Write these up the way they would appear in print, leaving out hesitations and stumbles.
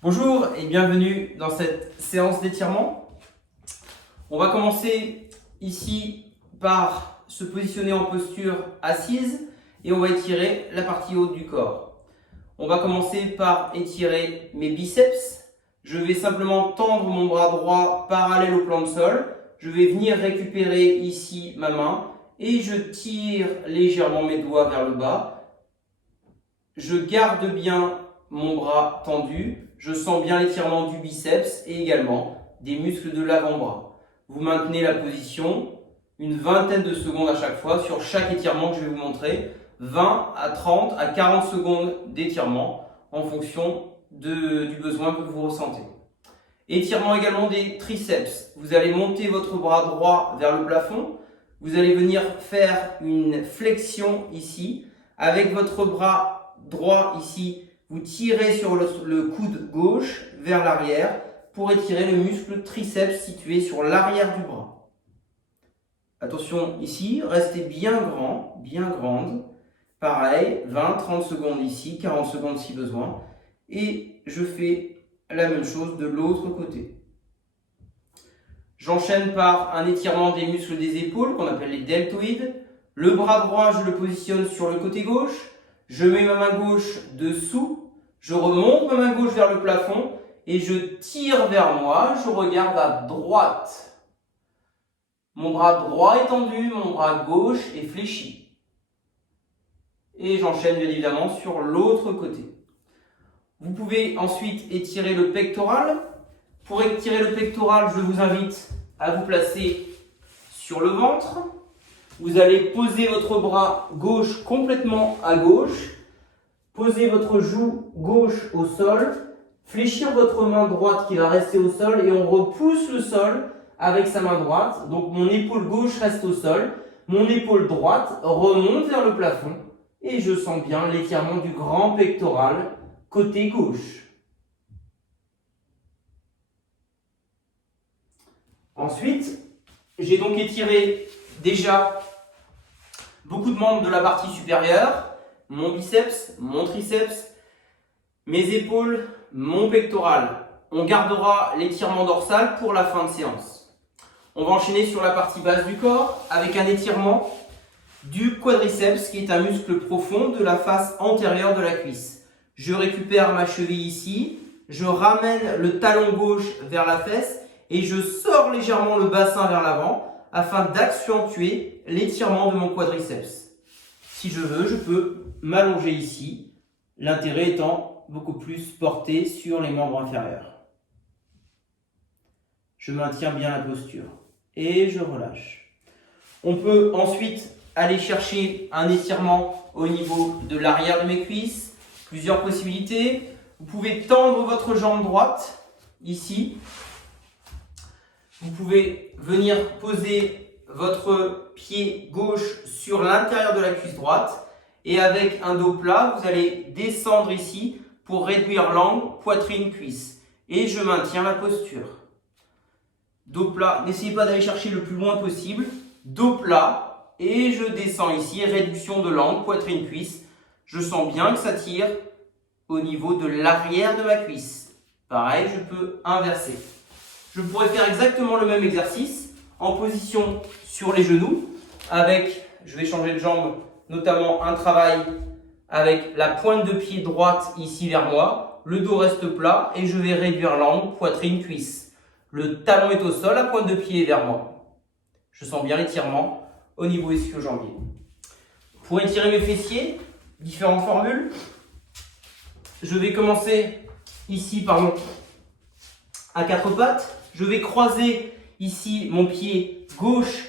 Bonjour et bienvenue dans cette séance d'étirement. On va commencer ici par se positionner en posture assise et on va étirer la partie haute du corps. On va commencer par étirer mes biceps. Je vais simplement tendre mon bras droit parallèle au plan de sol. Je vais venir récupérer ici ma main et je tire légèrement mes doigts vers le bas. Je garde bien mon bras tendu. Je sens bien l'étirement du biceps et également des muscles de l'avant-bras. Vous maintenez la position une vingtaine de secondes à chaque fois sur chaque étirement que je vais vous montrer. 20 à 30 à 40 secondes d'étirement en fonction du besoin que vous ressentez. Étirement également des triceps. Vous allez monter votre bras droit vers le plafond. Vous allez venir faire une flexion ici. Avec votre bras droit ici, vous tirez sur le coude gauche vers l'arrière pour étirer le muscle triceps situé sur l'arrière du bras. Attention ici, restez bien grand, bien grande. Pareil, 20-30 secondes ici, 40 secondes si besoin. Et je fais la même chose de l'autre côté. J'enchaîne par un étirement des muscles des épaules qu'on appelle les deltoïdes. Le bras droit, je le positionne sur le côté gauche. Je mets ma main gauche dessous. Je remonte ma main gauche vers le plafond et je tire vers moi. Je regarde à droite. Mon bras droit est tendu, mon bras gauche est fléchi. Et j'enchaîne bien évidemment sur l'autre côté. Vous pouvez ensuite étirer le pectoral. Pour étirer le pectoral, je vous invite à vous placer sur le ventre. Vous allez poser votre bras gauche complètement à gauche. Posez votre joue gauche au sol. Fléchir votre main droite qui va rester au sol et on repousse le sol avec sa main droite. Donc mon épaule gauche reste au sol. Mon épaule droite remonte vers le plafond. Et je sens bien l'étirement du grand pectoral côté gauche. Ensuite, j'ai donc étiré déjà beaucoup de membres de la partie supérieure, mon biceps, mon triceps, mes épaules, mon pectoral. On gardera l'étirement dorsal pour la fin de séance. On va enchaîner sur la partie basse du corps avec un étirement du quadriceps qui est un muscle profond de la face antérieure de la cuisse. Je récupère ma cheville ici, je ramène le talon gauche vers la fesse et je sors légèrement le bassin vers l'avant afin d'accentuer l'étirement de mon quadriceps. Si je veux, je peux m'allonger ici, l'intérêt étant beaucoup plus porté sur les membres inférieurs. Je maintiens bien la posture et je relâche. On peut ensuite aller chercher un étirement au niveau de l'arrière de mes cuisses. Plusieurs possibilités. Vous pouvez tendre votre jambe droite ici. Vous pouvez venir poser votre pied gauche sur l'intérieur de la cuisse droite et avec un dos plat, vous allez descendre ici pour réduire l'angle poitrine-cuisse. Et je maintiens la posture. Dos plat, n'essayez pas d'aller chercher le plus loin possible. Dos plat et je descends ici, réduction de l'angle poitrine-cuisse. Je sens bien que ça tire au niveau de l'arrière de ma cuisse. Pareil, je peux inverser. Je pourrais faire exactement le même exercice en position sur les genoux avec, je vais changer de jambe, notamment un travail avec la pointe de pied droite ici vers moi. Le dos reste plat et je vais réduire l'angle poitrine-cuisse. Le talon est au sol, la pointe de pied est vers moi. Je sens bien l'étirement au niveau ischio-jambier. Pour étirer mes fessiers, différentes formules. Je vais commencer ici à quatre pattes. Je vais croiser ici mon pied gauche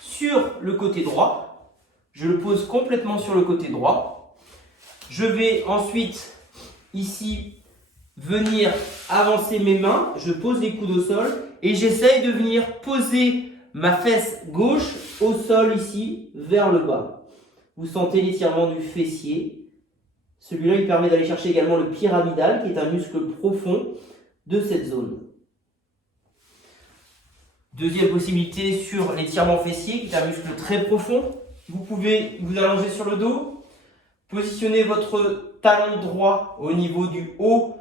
sur le côté droit. Je le pose complètement sur le côté droit. Je vais ensuite ici venir avancer mes mains. Je pose les coudes au sol et j'essaye de venir poser ma fesse gauche au sol ici vers le bas. Vous sentez l'étirement du fessier. Celui-là, il permet d'aller chercher également le pyramidal, qui est un muscle profond de cette zone. Deuxième possibilité sur l'étirement fessier, qui est un muscle très profond. Vous pouvez vous allonger sur le dos, positionner votre talon droit au niveau du haut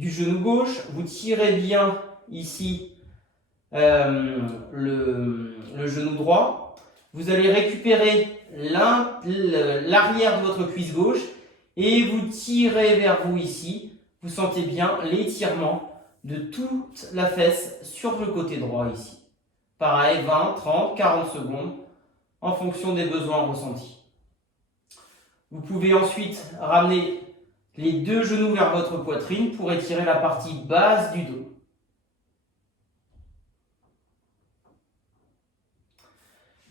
du genou gauche. Vous tirez bien ici le genou droit. Vous allez récupérer l'arrière de votre cuisse gauche et vous tirez vers vous ici. Vous sentez bien l'étirement de toute la fesse sur le côté droit ici. Pareil, 20, 30, 40 secondes en fonction des besoins ressentis. Vous pouvez ensuite ramener les deux genoux vers votre poitrine pour étirer la partie basse du dos.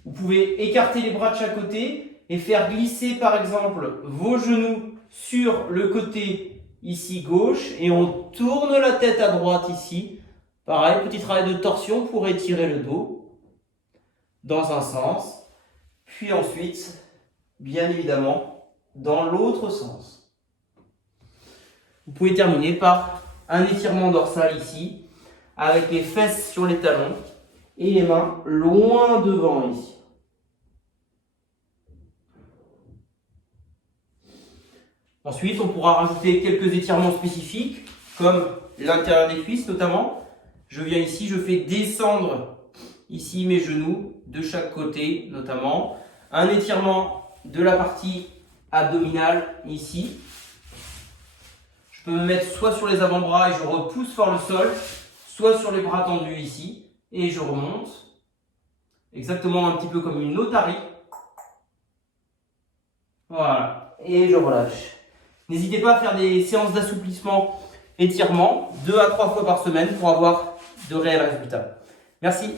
Vous pouvez écarter les bras de chaque côté et faire glisser par exemple vos genoux sur le côté ici gauche et on tourne la tête à droite ici. Pareil, petit travail de torsion pour étirer le dos dans un sens, puis ensuite, bien évidemment, dans l'autre sens. Vous pouvez terminer par un étirement dorsal ici, avec les fesses sur les talons et les mains loin devant ici. Ensuite, on pourra rajouter quelques étirements spécifiques, comme l'intérieur des cuisses notamment. Je viens ici, je fais descendre ici mes genoux de chaque côté notamment. Un étirement de la partie abdominale ici. Je peux me mettre soit sur les avant-bras et je repousse vers le sol, soit sur les bras tendus ici et je remonte. Exactement un petit peu comme une otarie. Voilà, et je relâche. N'hésitez pas à faire des séances d'assouplissement, étirement, 2 à 3 fois par semaine pour avoir de réels résultats. Merci.